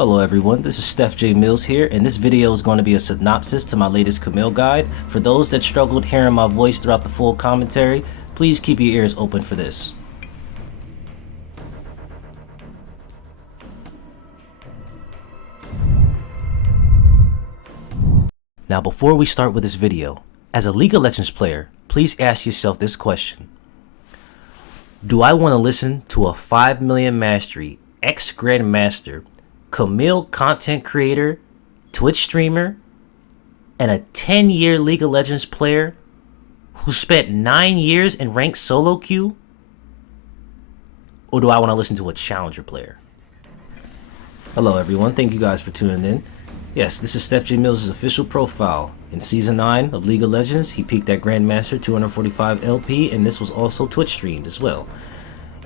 Hello everyone, this is Stephjmillz here, and this video is going to be a synopsis to my latest Kamille guide. For those that struggled hearing my voice throughout the full commentary, please keep your ears open for this. Now before we start with this video, as a League of Legends player, please ask yourself this question. Do I want to listen to a 5 million mastery, ex-Grandmaster, Kamille content creator, Twitch streamer, and a 10-year League of Legends player who spent 9 years in ranked solo queue? Or do I want to listen to a challenger player? Hello everyone, thank you guys for tuning in. Yes, this is Stephjmillz's official profile. In Season 9 of League of Legends, he peaked at Grandmaster 245 LP, and this was also Twitch streamed as well.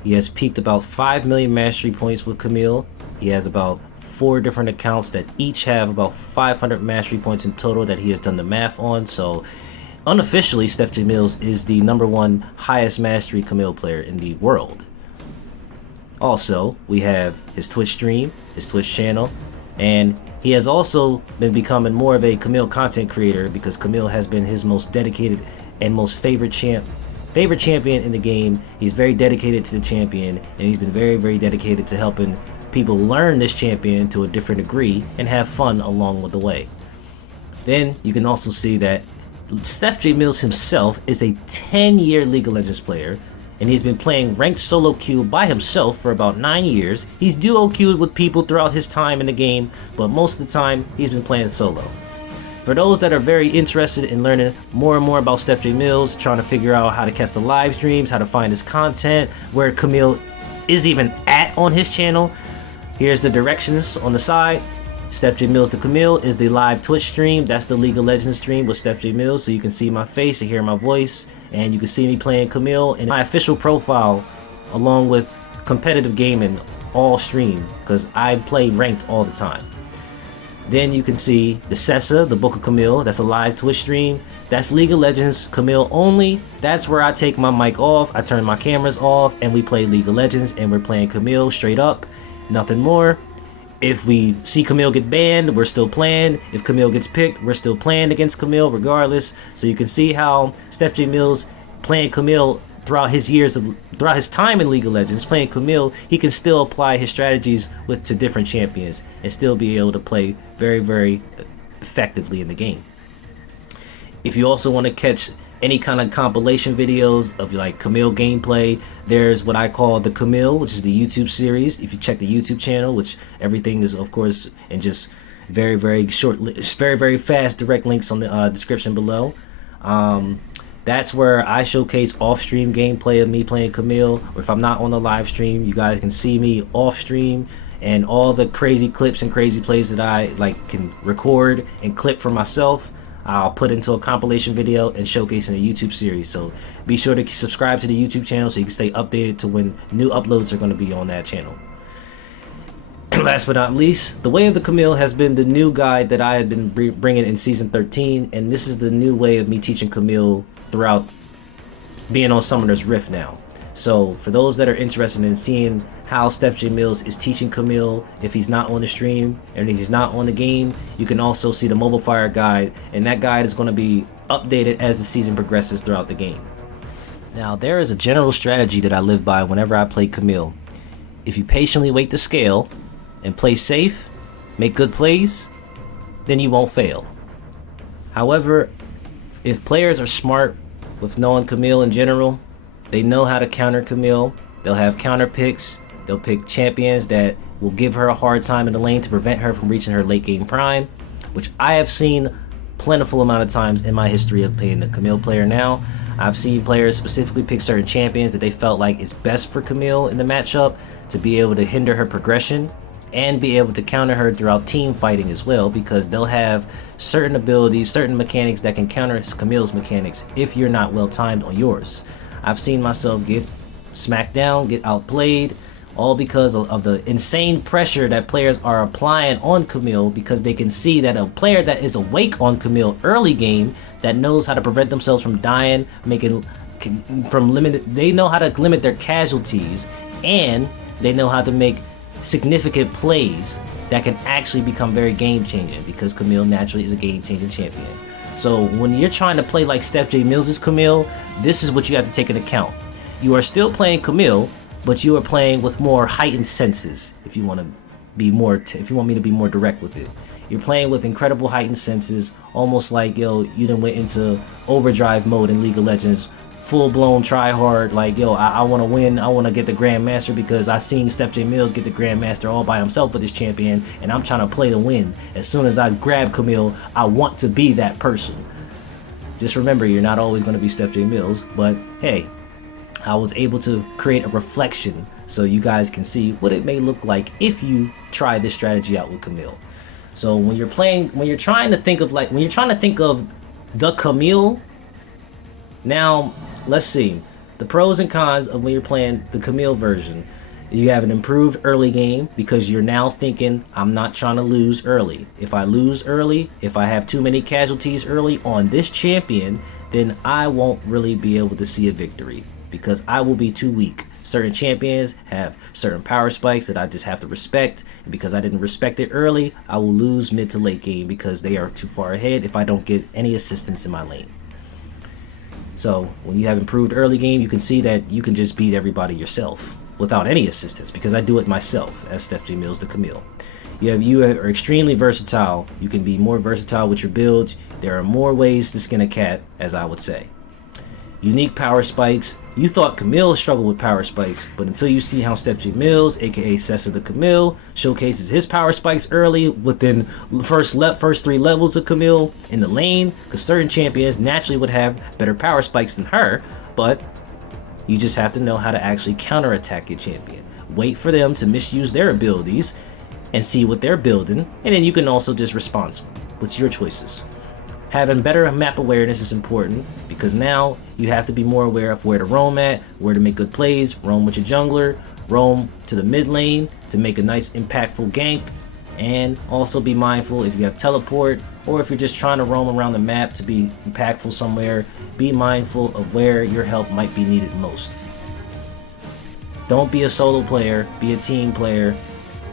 He has peaked about 5 million mastery points with Kamille. He has about 4 different accounts that each have about 500 mastery points in total that he has done the math on. So unofficially, Stephjmillz is the #1 highest mastery Kamille player in the world. Also, we have his Twitch stream, his Twitch channel, and he has also been becoming more of a Kamille content creator because Kamille has been his most dedicated and most favorite champion in the game. He's very dedicated to the champion, and he's been very dedicated to helping people learn this champion to a different degree and have fun along with the way. Then you can also see that Stephjmillz himself is a 10-year League of Legends player, and he's been playing ranked solo queue by himself for about 9 years. He's duo queued with people throughout his time in the game, but most of the time he's been playing solo. For those that are very interested in learning more and more about Stephjmillz, trying to figure out how to catch the live streams, how to find his content, where Kamille is even at on his channel, here's the directions on the side. Stephjmillz to Kamille is the live Twitch stream. That's the League of Legends stream with Stephjmillz, so you can see my face and hear my voice, and you can see me playing Kamille in my official profile along with competitive gaming all stream because I play ranked all the time. Then you can see the Sessa, the Book of Kamille. That's a live Twitch stream. That's League of Legends Kamille only. That's where I take my mic off, I turn my cameras off, and we play League of Legends, and we're playing Kamille straight up. Nothing more. If we see Kamille get banned, we're still playing. If Kamille gets picked, we're still playing against Kamille regardless. So you can see how Stephjmillz playing Kamille throughout his time in League of Legends, playing Kamille, he can still apply his strategies to different champions and still be able to play very effectively in the game. If you also want to catch any kind of compilation videos of like Kamille gameplay, there's what I call the Kamille, which is the YouTube series. If you check the YouTube channel, which everything is of course in just very short, very fast direct links on the description below. That's where I showcase off-stream gameplay of me playing Kamille, or if I'm not on the live stream, you guys can see me off-stream and all the crazy clips and crazy plays that I can record and clip for myself. I'll put into a compilation video and showcase in a YouTube series. So be sure to subscribe to the YouTube channel so you can stay updated to when new uploads are going to be on that channel. Last but not least, the way of the Kamille has been the new guide that I had been bringing in Season 13, and this is the new way of me teaching Kamille throughout being on Summoner's Rift now. So for those that are interested in seeing how Stephjmillz is teaching Kamille if he's not on the stream and if he's not on the game, you can also see the Mobile Fire guide, and that guide is going to be updated as the season progresses throughout the game. Now there is a general strategy that I live by whenever I play Kamille. If you patiently wait to scale and play safe, make good plays, then you won't fail. However, if players are smart with knowing Kamille in general, they know how to counter Kamille. They'll have counter picks. They'll pick champions that will give her a hard time in the lane to prevent her from reaching her late game prime, which I have seen plentiful amount of times in my history of playing the Kamille player now. I've seen players specifically pick certain champions that they felt like is best for Kamille in the matchup to be able to hinder her progression and be able to counter her throughout team fighting as well, because they'll have certain abilities, certain mechanics that can counter Kamille's mechanics if you're not well timed on yours. I've seen myself get smacked down, get outplayed, all because of the insane pressure that players are applying on Kamille, because they can see that a player that is awake on Kamille early game, that knows how to prevent themselves from dying, they know how to limit their casualties, and they know how to make significant plays that can actually become very game-changing, because Kamille naturally is a game-changing champion. So when you're trying to play like Stephjmillz' Kamille, this is what you have to take into account. You are still playing Kamille, but you are playing with more heightened senses. If you want to be more, if you want me to be more direct with it, you're playing with incredible heightened senses, almost like, yo, you done went into overdrive mode in League of Legends, full-blown try hard, like, yo, I want to win, I want to get the Grandmaster because I seen Stephjmillz get the Grandmaster all by himself with his champion, and I'm trying to play to win. As soon as I grab Kamille, I want to be that person. Just remember, you're not always going to be Stephjmillz, but hey, I was able to create a reflection so you guys can see what it may look like if you try this strategy out with Kamille. So when you're playing, when you're trying to think of the Kamille, now let's see the pros and cons of when you're playing the Kamille version. You have an improved early game because you're now thinking, I'm not trying to lose early. If I lose early, if I have too many casualties early on this champion, then I won't really be able to see a victory because I will be too weak. Certain champions have certain power spikes that I just have to respect, and because I didn't respect it early, I will lose mid to late game because they are too far ahead if I don't get any assistance in my lane. So when you have improved early game, you can see that you can just beat everybody yourself without any assistance, because I do it myself as Stephjmillz the Kamille. You are extremely versatile. You can be more versatile with your builds. There are more ways to skin a cat, as I would say. Unique power spikes. You thought Kamille struggled with power spikes, but until you see how Stephjmillz, aka Sessa the Kamille, showcases his power spikes early within the first 3 levels of Kamille in the lane, because certain champions naturally would have better power spikes than her, but you just have to know how to actually counterattack your champion. Wait for them to misuse their abilities and see what they're building, and then you can also just respond with your choices. Having better map awareness is important, because now you have to be more aware of where to roam at, where to make good plays, roam with your jungler, roam to the mid lane to make a nice impactful gank, and also be mindful if you have teleport, or if you're just trying to roam around the map to be impactful somewhere, be mindful of where your help might be needed most. Don't be a solo player, be a team player.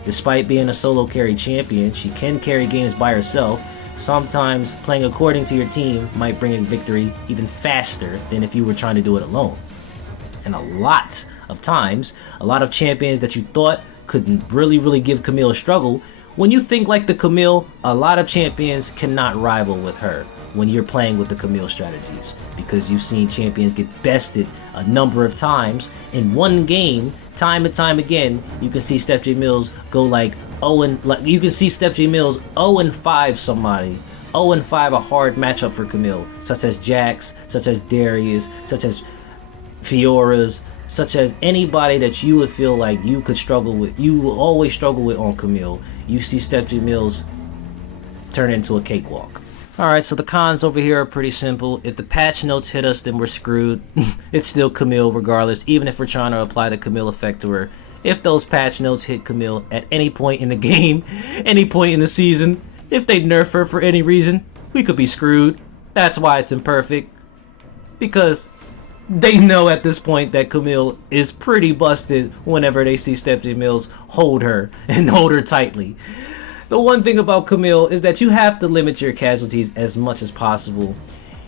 Despite being a solo carry champion, she can carry games by herself. Sometimes playing according to your team might bring a victory even faster than if you were trying to do it alone. And a lot of times, a lot of champions that you thought could really give Kamille a struggle, when you think like the Kamille, a lot of champions cannot rival with her when you're playing with the Kamille strategies, because you've seen champions get bested a number of times in one game, time and time again. You can see Stephjmillz go like you can see Stephjmillz 0-5 somebody, 0-5 a hard matchup for Kamille, such as Jax, such as Darius, such as Fioras, such as anybody that you would feel like you could struggle with, you will always struggle with on Kamille. You see Stephjmillz turn into a cakewalk. Alright, so the cons over here are pretty simple. If the patch notes hit us, then we're screwed. It's still Kamille regardless, even if we're trying to apply the Kamille effect to her. If those patch notes hit Kamille at any point in the game, any point in the season, if they nerf her for any reason, we could be screwed. That's why it's imperfect. Because they know at this point that Kamille is pretty busted whenever they see Stephjmillz hold her and hold her tightly. The one thing about Kamille is that you have to limit your casualties as much as possible.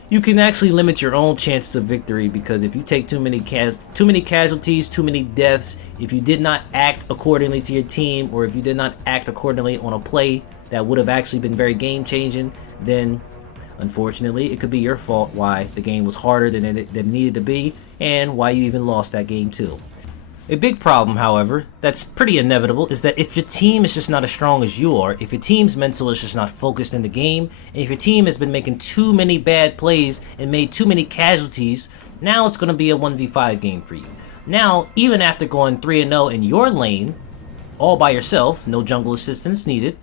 You can actually limit your own chances of victory, because if you take too many casualties, too many deaths, if you did not act accordingly to your team, or if you did not act accordingly on a play that would have actually been very game changing, then unfortunately it could be your fault why the game was harder than it needed to be, and why you even lost that game too. A big problem, however, that's pretty inevitable, is that if your team is just not as strong as you are, if your team's mental is just not focused in the game, and if your team has been making too many bad plays and made too many casualties, now it's going to be a 1v5 game for you. Now, even after going 3-0 in your lane, all by yourself, no jungle assistance needed,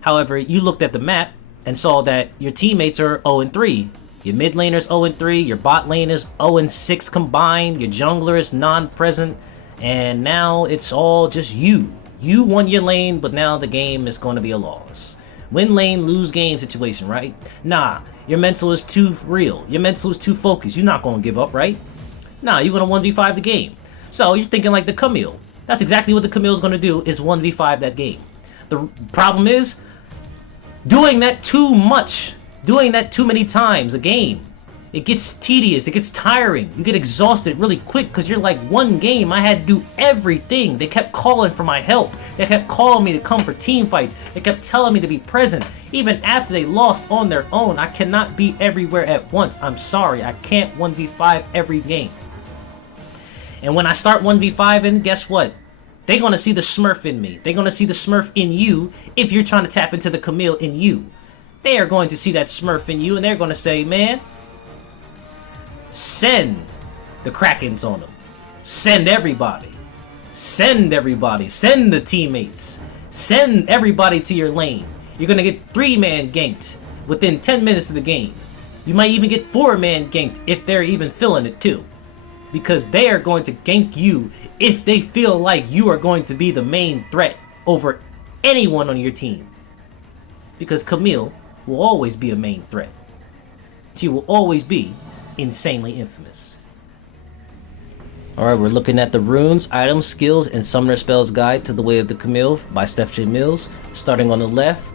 however, you looked at the map and saw that your teammates are 0-3. Your mid laner's 0-3, your bot lane is 0-6 combined, your jungler is non-present, and now it's all just you. You won your lane, but now the game is going to be a loss. Win lane, lose game situation, right? Nah, your mental is too real. Your mental is too focused. You're not going to give up, right? Nah, you're going to 1v5 the game. So you're thinking like the Kamille. That's exactly what the Kamille is going to do, is 1v5 that game. The problem is doing that too much, doing that too many times a game. It gets tedious, it gets tiring. You get exhausted really quick because you're like, one game I had to do everything. They kept calling for my help. They kept calling me to come for team fights. They kept telling me to be present. Even after they lost on their own, I cannot be everywhere at once. I'm sorry, I can't 1v5 every game. And when I start 1v5ing, guess what? They're going to see the Smurf in me. They're going to see the Smurf in you if you're trying to tap into the Kamille in you. They are going to see that Smurf in you and they're going to say, man, send the Krakens on them. Send everybody. Send everybody. Send the teammates. Send everybody to your lane. You're going to get 3-man ganked within 10 minutes of the game. You might even get 4-man ganked if they're even feeling it too. Because they are going to gank you if they feel like you are going to be the main threat over anyone on your team. Because Kamille will always be a main threat. She will always be insanely infamous. Alright, we're looking at the runes, items, skills, and summoner spells guide to the way of the Kamille by Stephjmillz. Starting on the left,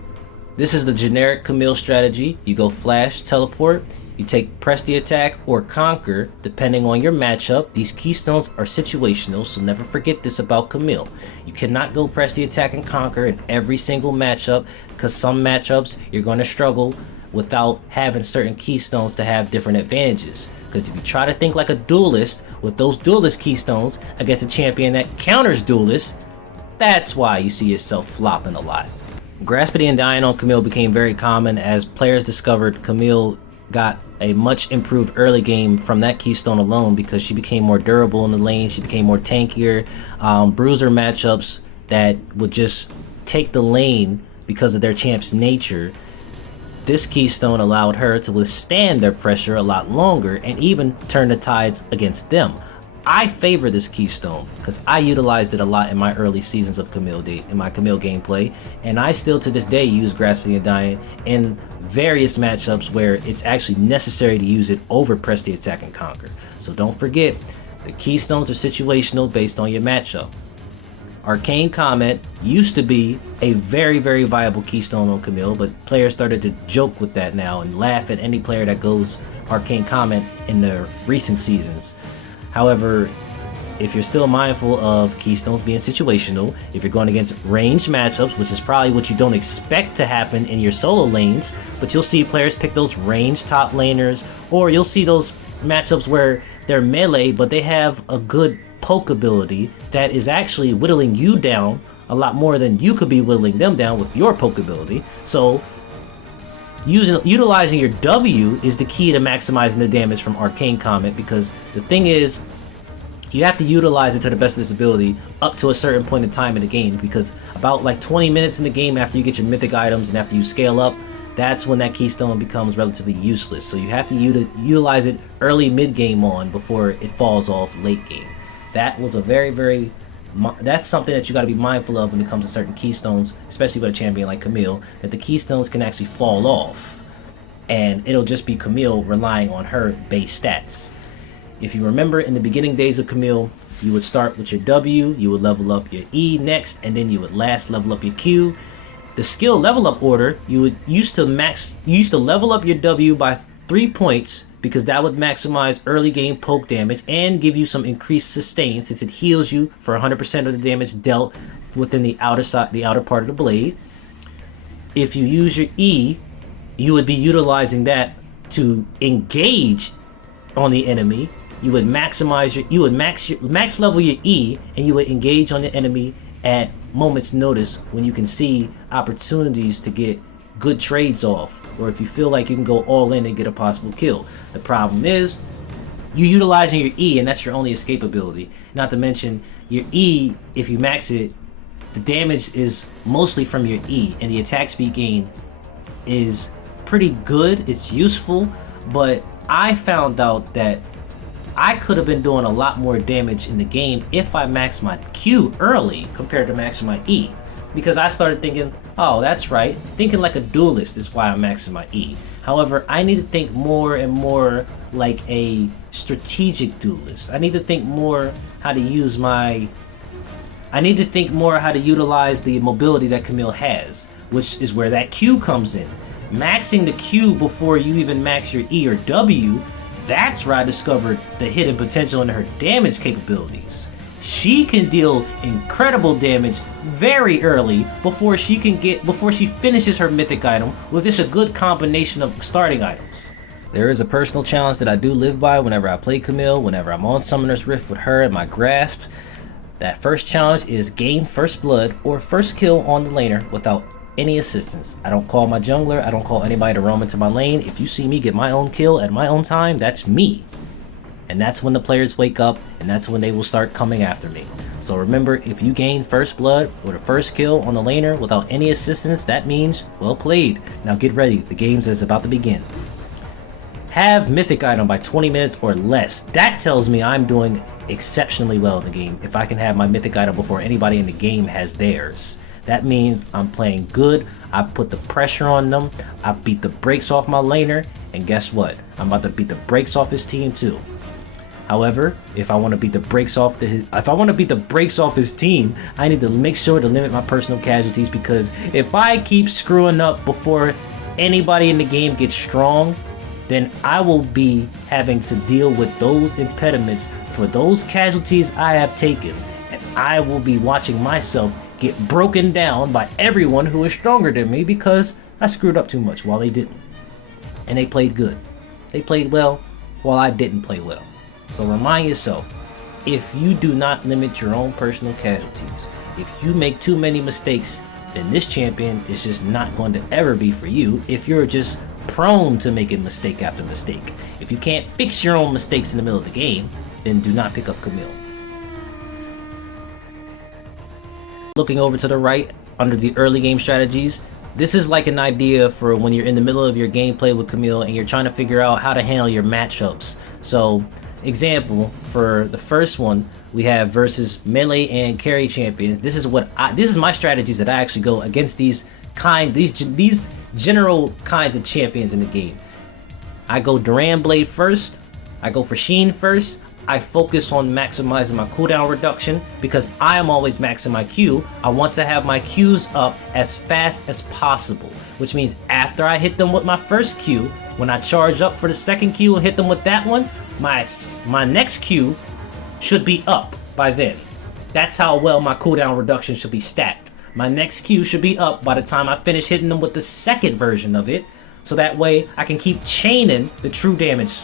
this is the generic Kamille strategy. You go flash, teleport, you take press the attack or conquer depending on your matchup. These keystones are situational, so never forget this about Kamille. You cannot go press the attack and conquer in every single matchup because some matchups you're going to struggle without having certain keystones to have different advantages. Because if you try to think like a duelist with those duelist keystones against a champion that counters duelists, that's why you see yourself flopping a lot. Grasping and dying on Kamille became very common as players discovered Kamille got a much improved early game from that keystone alone because she became more durable in the lane, she became more tankier. Bruiser matchups that would just take the lane because of their champ's nature, this keystone allowed her to withstand their pressure a lot longer and even turn the tides against them. I favor this keystone because I utilized it a lot in my early seasons of Kamille, in my Kamille gameplay, and I still to this day use Grasping and Dying in various matchups where it's actually necessary to use it over press the attack and conquer. So don't forget, the keystones are situational based on your matchup. Arcane Comment used to be a very, very viable keystone on Kamille, but players started to joke with that now and laugh at any player that goes Arcane Comment in the recent seasons. However, if you're still mindful of keystones being situational, if you're going against ranged matchups, which is probably what you don't expect to happen in your solo lanes, but you'll see players pick those ranged top laners, or you'll see those matchups where they're melee, but they have a good poke ability that is actually whittling you down a lot more than you could be whittling them down with your poke ability. So utilizing your W is the key to maximizing the damage from Arcane Comment, because the thing is, you have to utilize it to the best of its ability up to a certain point in time in the game, because about like 20 minutes in the game after you get your mythic items and after you scale up, that's when that keystone becomes relatively useless. So you have to utilize it early mid game on before it falls off late game. That was a that's something that you got to be mindful of when it comes to certain keystones, especially with a champion like Kamille, that the keystones can actually fall off and it'll just be Kamille relying on her base stats. If you remember, in the beginning days of Kamille, you would start with your W, you would level up your E next, and then you would last level up your Q. The skill level up order, you used to level up your W by 3 points, because that would maximize early game poke damage and give you some increased sustain, since it heals you for 100% of the damage dealt within the outer part of the blade. If you use your E, you would be utilizing that to engage on the enemy. You would max level your E, and you would engage on the enemy at moment's notice when you can see opportunities to get good trades off, or if you feel like you can go all in and get a possible kill. The problem is, you're utilizing your E, and that's your only escape ability. Not to mention, your E, if you max it, the damage is mostly from your E, and the attack speed gain is pretty good. It's useful, but I found out that I could have been doing a lot more damage in the game if I maxed my Q early compared to maxing my E. Because I started thinking, oh, that's right, thinking like a duelist is why I'm maxing my E. However, I need to think more and more like a strategic duelist. I need to think more how to use my I need to think more how to utilize the mobility that Kamille has, which is where that Q comes in. Maxing the Q before you even max your E or W, that's where I discovered the hidden potential in her damage capabilities. She can deal incredible damage very early before she finishes her mythic item with just a good combination of starting items. There is a personal challenge that I do live by whenever I play Kamille, whenever I'm on Summoner's Rift with her at my grasp. That first challenge is gain first blood or first kill on the laner without any assistance. I don't call my jungler, I don't call anybody to roam into my lane. If you see me get my own kill at my own time, that's me. And that's when the players wake up, and that's when they will start coming after me. So remember, if you gain first blood or the first kill on the laner without any assistance, that means well played. Now get ready, the game is about to begin. Have mythic item by 20 minutes or less. That tells me I'm doing exceptionally well in the game if I can have my mythic item before anybody in the game has theirs. That means I'm playing good, I put the pressure on them, I beat the brakes off my laner, and guess what? I'm about to beat the brakes off his team too. However, if I want to beat the brakes off his team, I need to make sure to limit my personal casualties, because if I keep screwing up before anybody in the game gets strong, then I will be having to deal with those impediments for those casualties I have taken, and I will be watching myself get broken down by everyone who is stronger than me because I screwed up too much while they didn't. And they played good. They played well while I didn't play well. So remind yourself, if you do not limit your own personal casualties, if you make too many mistakes, then this champion is just not going to ever be for you if you're just prone to making mistake after mistake. If you can't fix your own mistakes in the middle of the game, then do not pick up Kamille. Looking over to the right, under the early game strategies, this is like an idea for when you're in the middle of your gameplay with Kamille and you're trying to figure out how to handle your matchups. So, example, for the first one, we have versus melee and carry champions. This is my strategies that I actually go against these general kinds of champions in the game. I go Duran Blade first, I go for Sheen first, I focus on maximizing my cooldown reduction because I am always maxing my Q. I want to have my Qs up as fast as possible, which means after I hit them with my first Q, when I charge up for the second Q and hit them with that one, my next Q should be up by then. That's how well my cooldown reduction should be stacked. My next Q should be up by the time I finish hitting them with the second version of it, so that way I can keep chaining the true damage.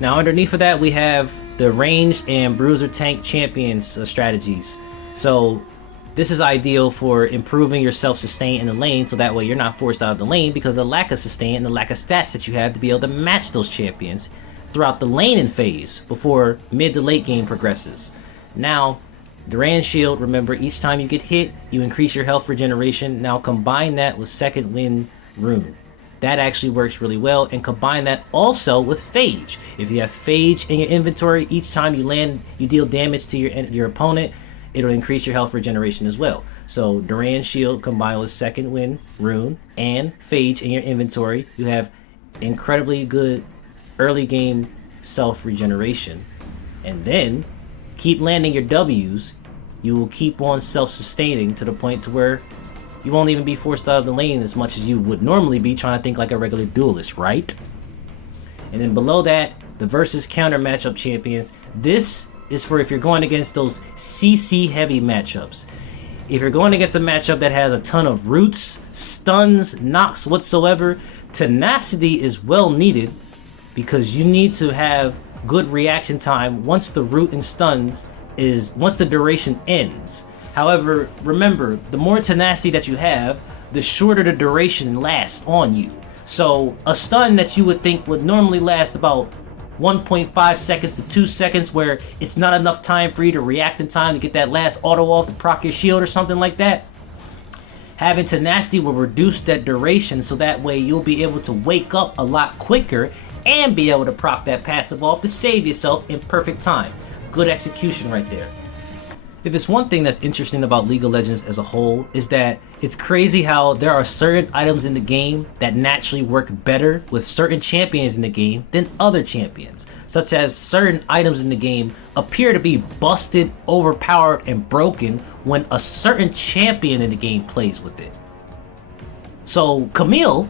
Now underneath of that we have the ranged and bruiser tank champions strategies. So this is ideal for improving your self-sustain in the lane, so that way you're not forced out of the lane because of the lack of sustain and the lack of stats that you have to be able to match those champions throughout the laning phase before mid to late game progresses. Now, Duran Shield, remember each time you get hit, you increase your health regeneration. Now combine that with Second Wind Rune. That actually works really well, and combine that also with Phage. If you have Phage in your inventory, each time you deal damage to your opponent, it'll increase your health regeneration as well. So Duran Shield combined with Second Wind Rune and Phage in your inventory, you have incredibly good early game self regeneration. And then keep landing your W's, you will keep on self-sustaining to the point to where you won't even be forced out of the lane as much as you would normally be trying to think like a regular duelist, right? And then below that, the versus counter matchup champions. This is for if you're going against those CC heavy matchups. If you're going against a matchup that has a ton of roots, stuns, knocks whatsoever, tenacity is well needed because you need to have good reaction time once the root and stuns once the duration ends. However, remember, the more tenacity that you have, the shorter the duration lasts on you. So a stun that you would think would normally last about 1.5 seconds to 2 seconds, where it's not enough time for you to react in time to get that last auto off to proc your shield or something like that, having tenacity will reduce that duration, so that way you'll be able to wake up a lot quicker and be able to proc that passive off to save yourself in perfect time. Good execution right there. If it's one thing that's interesting about League of Legends as a whole, is that it's crazy how there are certain items in the game that naturally work better with certain champions in the game than other champions. Such as certain items in the game appear to be busted, overpowered, and broken when a certain champion in the game plays with it. So Camille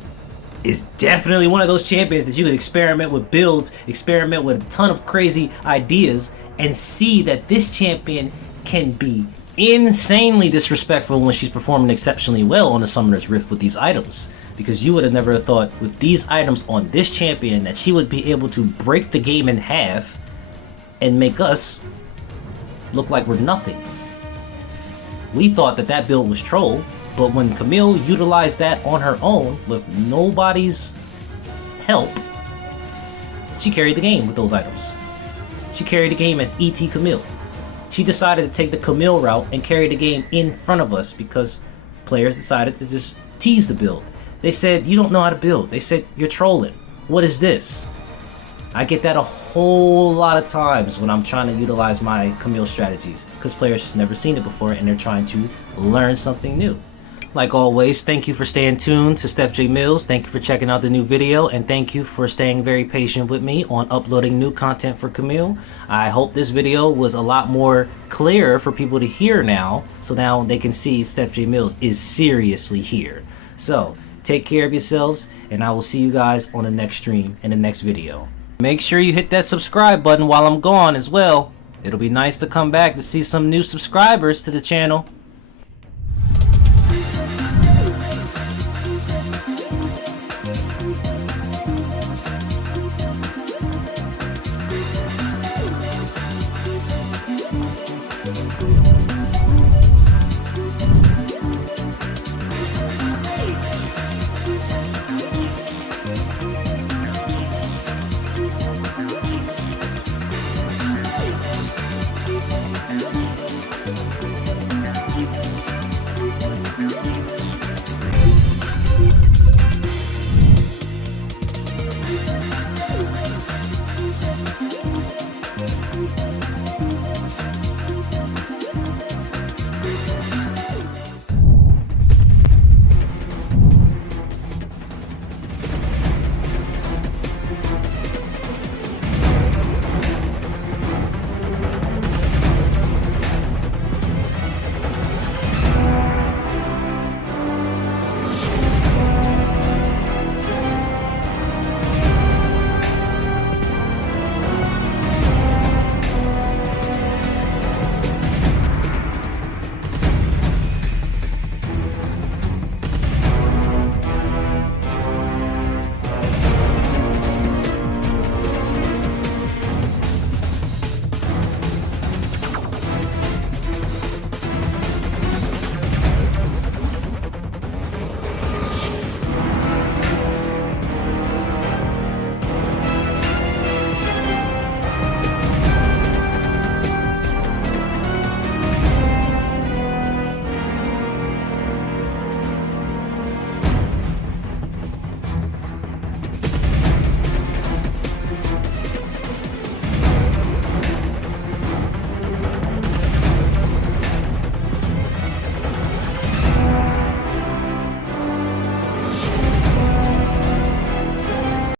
is definitely one of those champions that you could experiment with builds, experiment with a ton of crazy ideas, and see that this champion can be insanely disrespectful when she's performing exceptionally well on the Summoner's Rift with these items. Because you would have never thought with these items on this champion that she would be able to break the game in half and make us look like we're nothing. We thought that that build was troll, but when Camille utilized that on her own with nobody's help, she carried the game with those items. She carried the game as ET Camille. She decided to take the Camille route and carry the game in front of us because players decided to just tease the build. They said, you don't know how to build. They said, you're trolling. What is this? I get that a whole lot of times when I'm trying to utilize my Camille strategies because players just never seen it before and they're trying to learn something new. Like always, thank you for staying tuned to Stephjmillz. Thank you for checking out the new video, and thank you for staying very patient with me on uploading new content for Camille. I hope this video was a lot more clear for people to hear now, so now they can see Stephjmillz is seriously here. So, take care of yourselves, and I will see you guys on the next stream in the next video. Make sure you hit that subscribe button while I'm gone as well. It'll be nice to come back to see some new subscribers to the channel.